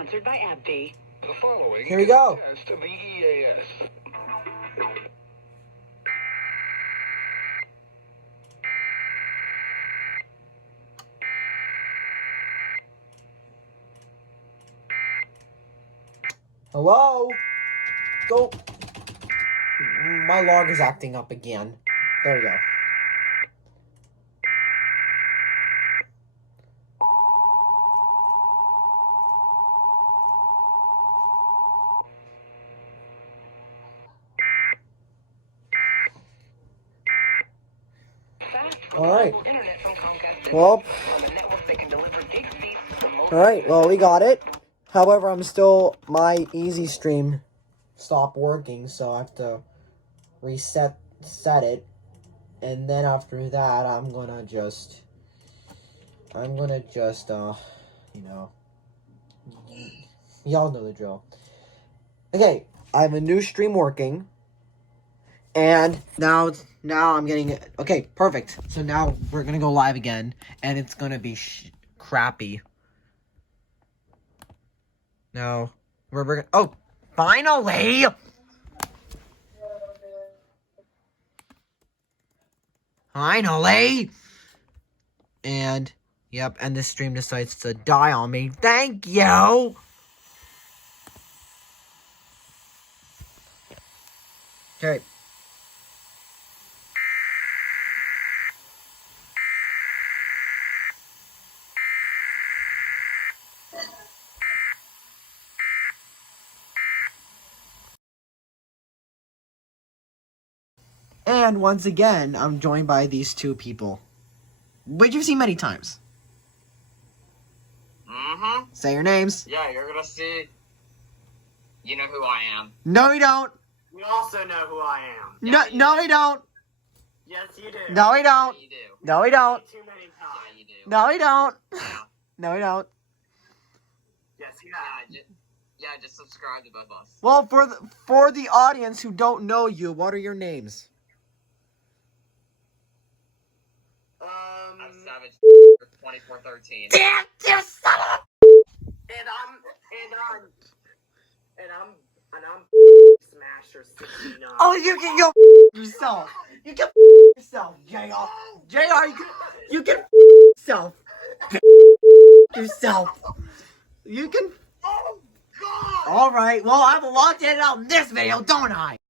Sponsored by AbbVie. The following Here we go. is a test of the EAS. Hello? Go. My log is acting up again. There we go. Alright. Well. Alright, well, we got it. However, my easy stream stopped working, so I have to set it. And then after that, I'm gonna just, you know, y'all know the drill. Okay, I have a new stream working. And now I'm getting it. Okay, perfect. So now we're gonna go live again, and it's gonna be crappy. No, we're gonna. Oh, finally! Finally! And yep, and this stream decides to die on me. Thank you. Okay. And once again, I'm joined by these two people, which you've seen many times. Mm-hmm. Say your names. Yeah, you're gonna see. You know who I am. No, we don't. You also know who I am. No, we don't. Yes, you do. No, we don't. Yeah, you do. No, we don't. Too many Yeah, times. you do. No, we don't. Yeah. No, we don't. Yes, you have. Just subscribe to both of us. Well, for the audience who don't know you, what are your names? I'm Savage 2413. Damn, you son of And I'm Smasher 69. Oh, you can go yourself. You can yourself, JR. JR, you can yourself. Yourself. You can. Oh, God! All right. Well, I have a lot to edit out in this video, don't I?